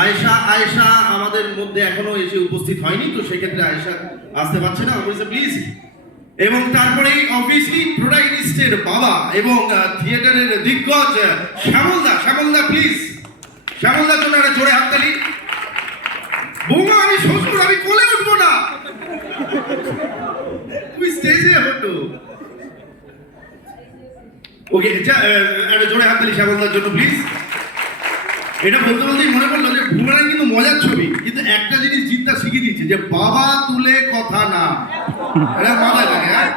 আয়েশা। আয়েশা আমাদের মধ্যে এখনও এসে উপস্থিত হয়নি, তো সেক্ষেত্রে আয়েশা আসতে পারছে না। অমরিশ প্লিজ এবং তারপরে অবভিয়াসলি প্রোটাগনিস্টের বাবা এবং থিয়েটারের দিগ্গজ শ্যামলদা শ্যামলদা প্লিজ শ্যামলদার জন্য একটা জোরে হাততালি বৌমা, আমি শ্বশুর, আমি কোলে স্টেজে হতো ওকে একটা জোরে হাততালি শ্যামলদার জন্য প্লিজ এটা বলতে মনে যে কিন্তু মজার ছবি, কিন্তু একটা জিনিস শিখিয়ে দিচ্ছে যে বাবা তুলে কথা না। এটা লাগে হ্যাঁ?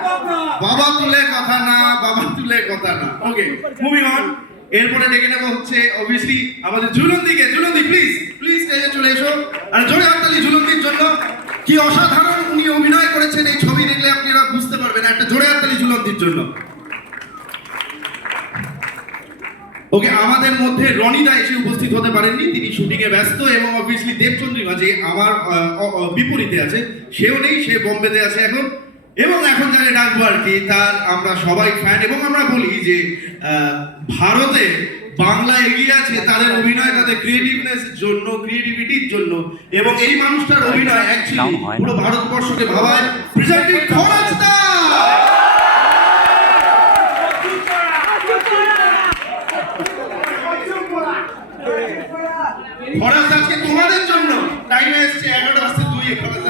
বাবা তুলে কথা না, বাবা তুলে কথা না। ওকে অন এরপরে ডেকে নেব হচ্ছে অবভিয়াসলি আমাদের ঝুলন্দিকে ঝুলন্দি প্লিজ প্লিজ স্টেজে চলে এসো। আর জোরে হাততালি ঝুলন্দির জন্য। কি অসাধারণ উনি অভিনয় করেছেন এই ছবি দেখলে আপনারা বুঝতে পারবেন, একটা জোরে হাততালি ঝুলন্দির জন্য। ওকে, আমাদের মধ্যে রনিদা এসে উপস্থিত হতে পারেননি, তিনি শুটিং এ ব্যস্ত এবং অবভিয়াসলি দেবচন্দ্রিমা যে আমার বিপরীতে আছে। সেও নেই, সে বোম্বেতে আছে এখন। এবং এখন যাকে ডাকবো আর কি তার আমরা সবাই ফ্যান এবং আমরা বলি যে ভারতে বাংলা এগিয়ে আছে তাদের অভিনয় তাদের ক্রিয়েটিভনেস জন্য ক্রিয়েটিভিটির জন্য। এবং এই মানুষটার অভিনয় অ্যাকচুয়ালি পুরো ভারতবর্ষকে ভাবায়। প্রেজেন্টিং খরচদা খরচ আজকে তোমাদের জন্য। টাইম এসছে এগারোটা বাজতে দুই খরচ।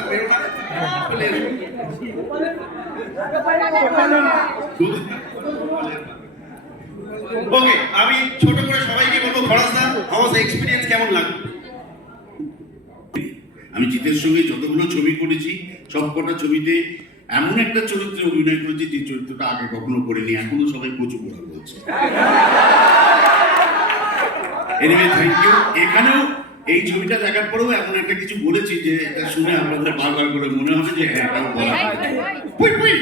ওকে আমি ছোট করে সবাইকে বলব খরচ দা আমার এক্সপিরিয়েন্স কেমন লাগল? আমি জিতের সঙ্গে যতগুলো ছবি করেছি সব কটা ছবিতে এমন একটা চরিত্রে অভিনয় করেছি যে চরিত্রটা আগে কখনো করিনি এখনও সবাই প্রচুর কথা বলছে। এনিওয়ে থ্যাংক ইউ এখানেও এই ছবিটা দেখার পরেও এমন একটা কিছু বলেছি যে এটা শুনে আপনাদের বারবার করে মনে হবে যে হ্যাঁ এটাও বলা যায়। পুই পুই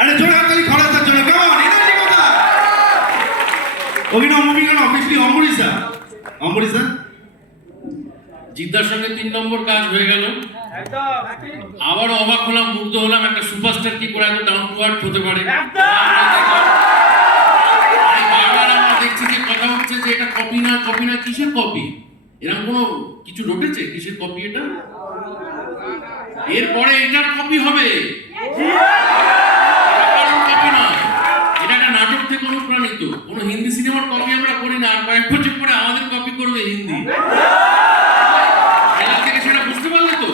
আরে জোরে হাততালি খরচ দার জন্য কেমন এনার্জি কথা অভিনয় মুভি কেন অবভিয়াসলি অম্বরীশ দা অম্বরীশ দা জিদ্দার সঙ্গে তিন নম্বর কাজ হয়ে গেল। আবার অবাক হলাম, মুগ্ধ হলাম, একটা সুপারস্টার কি করে এত ডাউন টু আর্থ হতে পারে? বারবার আমরা দেখছি যে কথা হচ্ছে যে এটা কপি না কপি না, কিসের কপি এরকম কোনো কিছু ঘটেছে? কিসের কপি এটা? এরপরে এটার কপি হবে কপি না এটা একটা নাটক থেকে অনুপ্রাণিত কোনো হিন্দি সিনেমার কপি আমরা করি না আর কয়েক বছর পরে আমাদের কপি করবে হিন্দি এলাকা থেকে সেটা বুঝতে পারলে তো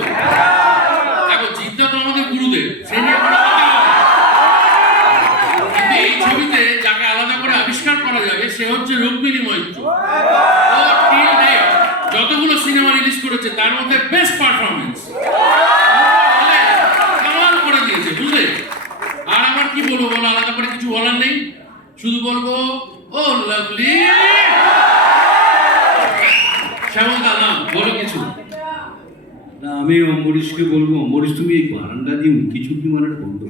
দেখো জিদ্দা তো আমাদের গুরুদেব সে নিয়ে কোনো কথা হবে না। কিন্তু এই ছবিতে যাকে আলাদা করে আবিষ্কার করা যাবে সে হচ্ছে রুক্মিণী মৈত্র ও till date যতগুলো সিনেমা করেছে তার মধ্যে বেস্ট পারফরমেন্স কামাল করে দিয়েছে, বুঝলে? আর আমার কি বলব বলো, আলাদা করে কিছু বলার নেই। শুধু বলব, ও লাভলি শ্যামল দাদা, বলো কিছু। না, আমি অম্বরীশকে বলব, অম্বরীশ, তুমি এই বারান্দা দিয়ে উঁকি চুকি মারাটা বন্ধ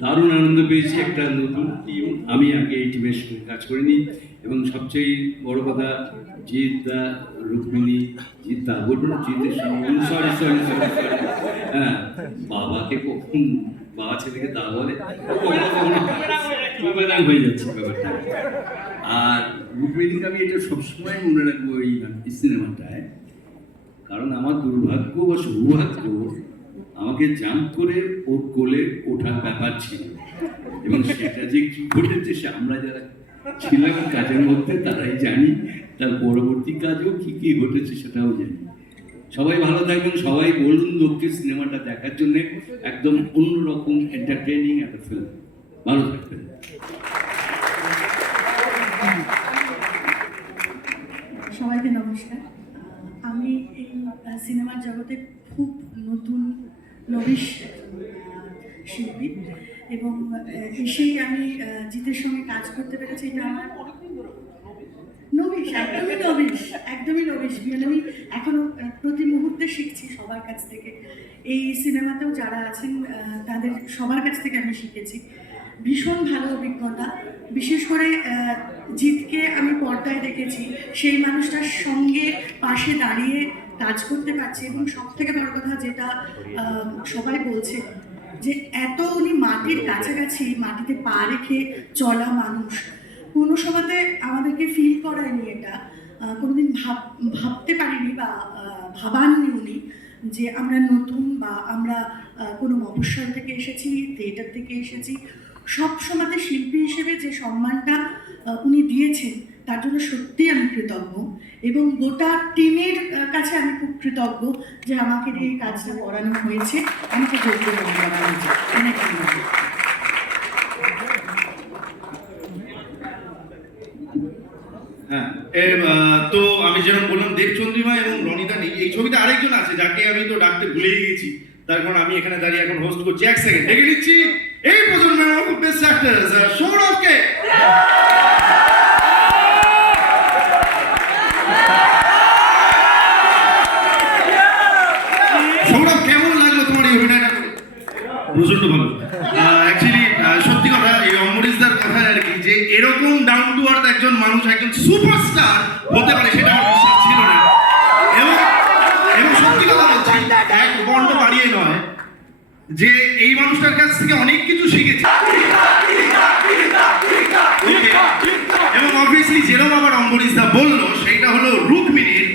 দারুণ আনন্দ পেয়েছি একটা নতুন টিম আমি আগে এই টিমের সঙ্গে কাজ করিনি। এবং সবচেয়ে বড় কথা, জিৎ দা, রুক্মিণী, জিৎ দা, বলব না জিতের সঙ্গে সরি সরি সরি হ্যাঁ বাবাকে কখন বাবা ছেলেকে দা বলে কখনো হয়ে যাচ্ছে ব্যাপারটা। আর রূপবেদিকে আমি এটা সবসময় মনে রাখব এই এই সিনেমাটায়, কারণ আমার দুর্ভাগ্য বা সৌভাগ্য আমাকে জাম্প করে ওর কোলে ওঠার ব্যাপার ছিল। এবং সেটা যে কি ঘটেছে সে আমরা যারা ছিলাম কাজের মধ্যে, তারাই জানি। তার পরবর্তী কাজেও কি কি ঘটেছে সেটাও জানি। সবাই ভালো থাকবেন। সবাই বলুন লোককে সিনেমাটা দেখার জন্য একদম অন্যরকম এন্টারটেইনিং একটা ফিল্ম ভালো থাকবেন। সবাইকে নমস্কার। আমি এই সিনেমার জগতে খুব নতুন নবিশ শিল্পী এবং এসেই আমি জিতের সঙ্গে কাজ করতে পেরেছি। এটা আমার নবিশ, একদমই নবিশ একদমই নবিশ। মানে আমি এখনও প্রতি মুহূর্তে শিখছি সবার কাছ থেকে। এই সিনেমাতেও যারা আছেন তাদের সবার কাছ থেকে আমি শিখেছি। ভীষণ ভালো অভিজ্ঞতা। বিশেষ করে জিতকে আমি পর্দায় দেখেছি। সেই মানুষটার সঙ্গে পাশে দাঁড়িয়ে কাজ করতে পারছি এবং সব থেকে বড় কথা যেটা সবাই বলছে যে এত উনি মাটির কাছাকাছি, মাটিতে পা রেখে চলা মানুষ, কোনো সময়তে আমাদেরকে ফিল করায়নি এটা। কোনোদিন ভাব, ভাবতে পারিনি বা ভাবাননি উনি যে আমরা নতুন বা আমরা কোনো মফস্বল থেকে এসেছি, থিয়েটার থেকে এসেছি। সব সময়তে শিল্পী হিসেবে যে সম্মানটা উনি দিয়েছেন তার জন্য সত্যি আমি কৃতজ্ঞ এবং গোটা টিমের কাছে আমি খুব কৃতজ্ঞ যে আমাকে এই কাজটা করানো হয়েছে। আমাকে যোগ্য হ্যাঁ তো আমি যেরকম বললাম দেবচন্দ্রিমা এবং রনিতা নেই এই ছবিতে আরেকজন আছে যাকে আমি তো ডাকতে ভুলেই গেছি তার কারণ আমি এখানে দাঁড়িয়ে এখন হোস্ট করছি। এক সেকেন্ড ডেকে নিচ্ছি এই প্রজন্মের বেস্ট অ্যাক্টর্স অ্যাকচুয়ালি সত্যি কথা, এই অমরিশদার কথা আর কি, যে এরকম ডাউন টু আর্থ একজন মানুষ, একজন সুপারস্টার হতে পারে, সেটা আমার বিশ্বাস ছিল না। এবং এবং সত্যি কথা বলছি, এক বন্ড বাড়িয়ে নয় যে এই মানুষটার কাছ থেকে অনেক কিছু শিখেছি। এবং অবভিয়াসলি যেরকম আবার অম্বরীশ দা বলল সেইটা হলো রুক্মিণীর